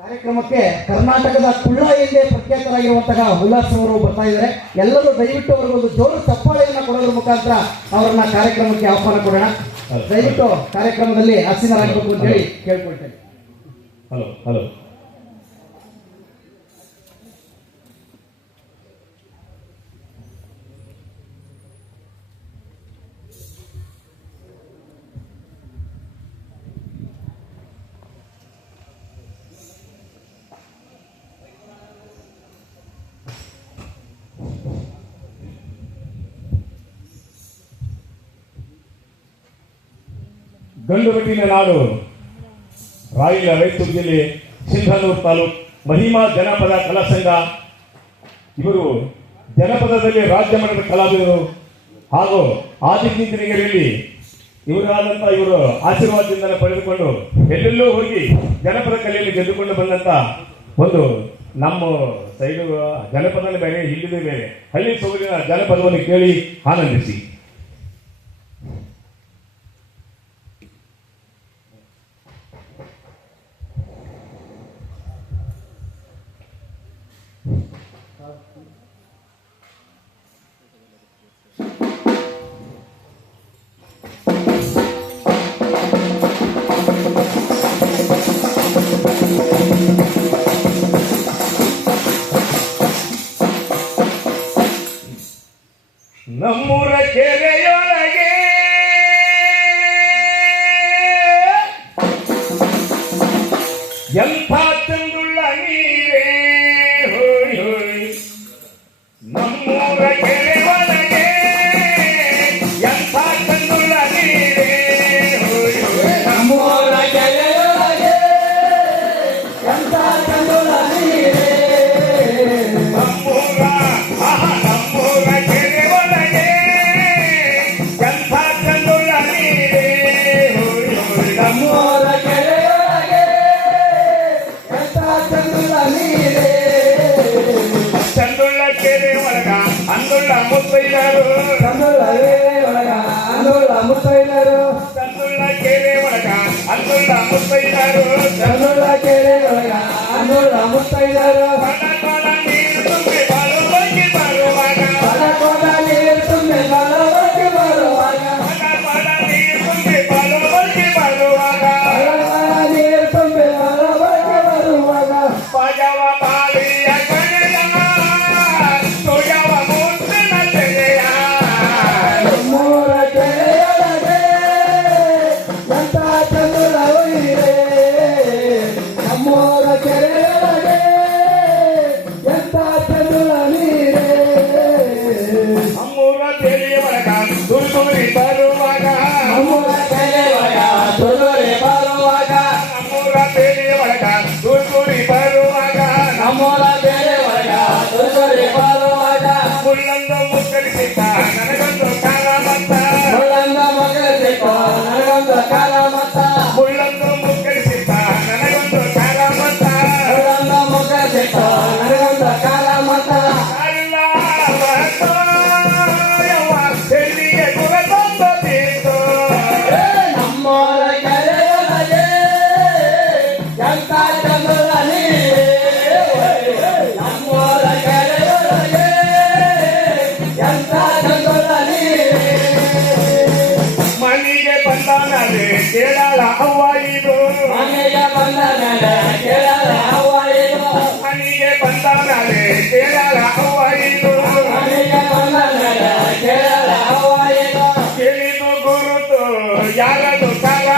ಕಾರ್ಯಕ್ರಮಕ್ಕೆ ಕರ್ನಾಟಕದ ಕುಳ್ಳ ಎಂದೇ ಪ್ರಖ್ಯಾತರಾಗಿರುವಂತಹ ಉಲ್ಲಾಸ್ ಅವರು ಬರ್ತಾ ಇದ್ದಾರೆ. ಎಲ್ಲರೂ ದಯವಿಟ್ಟು ಅವರಿಗೊಂದು ಜೋರು ಚಪ್ಪಾಳೆಯನ್ನ ಕೊಡೋದ್ರ ಮುಖಾಂತರ ಅವರನ್ನ ಕಾರ್ಯಕ್ರಮಕ್ಕೆ ಆಹ್ವಾನ ಕೊಡೋಣ. ದಯವಿಟ್ಟು ಕಾರ್ಯಕ್ರಮದಲ್ಲಿ ಆಸೀನರಾಗಬೇಕು ಅಂತ ಹೇಳಿ ಕೇಳ್ಕೊಳ್ತೇನೆ. ಹಲೋ ಹಲೋ ಗಂಡುಗಟ್ಟಿನ ನಾಡು ರಾಯಲ ರಾಯಚೂರು ಜಿಲ್ಲೆ ಸಿಂಧನೂರು ತಾಲೂಕು ಮಹಿಮಾ ಜನಪದ ಕಲಾ ಸಂಘ. ಇವರು ಜನಪದದಲ್ಲಿ ರಾಜ್ಯ ಮಟ್ಟದ ಕಲಾವಿದರು ಹಾಗೂ ಆದಿತ್ಯಗಿರಿಯಲ್ಲಿ ಇವರಾದಂಥ ಇವರು ಆಶೀರ್ವಾದದಿಂದ ಪಡೆದುಕೊಂಡು ಎಲ್ಲೆಲ್ಲೂ ಹೋಗಿ ಜನಪದ ಕಲೆಯಲ್ಲಿ ಗೆದ್ದುಕೊಂಡು ಬಂದಂತ ಒಂದು ನಮ್ಮ ಸೈಡು ಜನಪದನೇ ಬೇರೆ, ಇಲ್ಲಿದೆ ಬೇರೆ. ಹಳ್ಳಿ ಸೊಗಡಿನ ಜನಪದವನ್ನು ಕೇಳಿ ಆನಂದಿಸಿ. ನಮ್ಮೂರ ಕೆರೆಯೊಳಗೆ ಎಂಥ ಚಂದುಳ್ಳ ನೀರೇ ಹೋಯ್ ಹೋಯ್. ನಮ್ಮೂರ ಕೆರೆ ಒಳಗೆ ಎಂಥ ಚಂದುಳ್ಳ ನೀರೇ ಹೋಯ್ ಹೋಯ್. ನಮ್ಮೂರ ಕೆರೆಯೊಳಗೆ ಎಂಥ ಚಂದುಳ್ಳ ನೀರೇ. ನಮ್ಮೂರ ನಮ್ಮೂರ ಕೆರೆ ಒಳಗೆ ಎಂಥ ಚಂದುಳ್ಳ ನೀರೇ ಹೋಯ್ ಹೋಯ್. ನಮ್ಮೂರ ಕೆರೆಯೊಳಗೆ ಎಂಥ ಚಂದುಳ್ಳ ನೀರೇ. ಚಂದುಳ್ಳ ಕೆರೆ ಒಳಗ ಅಂದುಳ್ಳ ಮುತ್ತೈದರು. ಚಂದುಳ್ಳ ಕೆರೆ ಒಳಗ ಅಂದುಳ್ಳ ಮುತ್ತೈದರು. ಚಂದುಳ್ಳ ಕೆರೆ ಒಳಗ ಅಂದುಳ್ಳ ಮುತ್ತೈದರು. ಚಂದುಳ್ಳ ಕೆರೆ ಒಳಗ ಅಂದುಳ್ಳ ಮುತ್ತೈದರು. ಬಡಕೋಡ ನೀರು ತುಂಬಿ ಬಾಳುವಾಗಿ ಬರುವಾಗ. ಬಡಕೋಡ ನೀರು ತುಂಬಿ ಬಾಳುವಾಗಿ ಬರುವಾಗ. ಬಡಕೋಡ ನೀರು ತುಂಬಿ ಬಾಳುವಾಗಿ ಬರುವಾಗ. ಬಡಕೋಡ ನೀರು ತುಂಬಿ ಬಾಳುವಾಗಿ ಬರುವಾಗ. ಪಾಜವ ಬಾಳಿಯ ಕಡೆಯ ಸುಯವ ಮುತ್ತಿನ ತೆಗೆಯ. ನಮ್ಮೂರ ಕೆರೆಯೊಳಗೆ ಎಂಥ ಚಂದುಳ್ಳ ನೀರೇ. ನಮ್ಮೂರ ಕೆರೆಯೊಳಗೆ ಎಂಥ ಚಂದುಳ್ಳ ನೀರೇ. ನಮ್ಮೂರ ತೆರೆಯ ಒಳಗ ತುರುತುರಿ ಬರುವಾಗ. ನಮ್ಮೂರ ಕೆರೆ ಒಳಗ ತುಳುರಿ ಬರುವಾಗ. ನಮ್ಮೂರ ತೆರೆಯ ಒಳಗ ತುರುತುರಿ ಬರುವಾಗ. ನಮ್ಮೂರ ಕೆರೆ ಒಳಗ ತುಳುರಿ ಬರುವಾಗ. ಮುಳ್ಳಂದು ಮುಕ್ಕರಿಸಿದ್ದ ನನಗೊಂದು ಕಾಲ ಮತ್ತ. ಮುಳ್ಳಂದ ಮಗಲಿಸಿಕೋ ನನಗೊಂದು ಕಾಲ ಮತ್ತ. ಮುಳ್ಳಂದು ಮುಕ್ಕರಿಸಿದ್ದ ನನಗೊಂದು ಕಾಲ ಮತ್ತ. ಮುಳ್ಳಂದ ಮಗಲಿಸಿಕೋ ನನಗೊಂದು ಕಾಲ ಮತ್ತ. ಅಲ್ಲ ಮಹತ್ವ ಯವ್ವ ಎಲ್ಲಿಗೆ ಗುಣತಂದ ತೀರ್ತು. ನಮ್ಮೂರ ಕೆರೆಯೊಳಗೆ ಎಂಥ ಚಂದುಳ್ಳ ನೀರೇ. ನಮ್ಮೂರ ಕೆರೆಯೊಳಗೆ ಎಂಥ ಚಂದುಳ್ಳ ನೀರೇ. ಮನೆಗೆ ಬಂದನದೆ ಕೇಳಲ ಅವ್ವ ಇದು. ಮನೆಗೆ ಬಂದ ಮೇಲೆ ಕೇಳಲ ಅವ್ವ ಇದು. ಮನೆಗೆ ಬಂದನದೆ ಕೇಳಲ ಅವ್ವ ಇದು. ಮನೆಗೆ ಬಂದ ಮೇಲೆ ಕೇಳಲ ಅವ್ವ ಇದು. ಕೇಳಿದು ಗುರುತು ಯಾರದು ಕಾಲ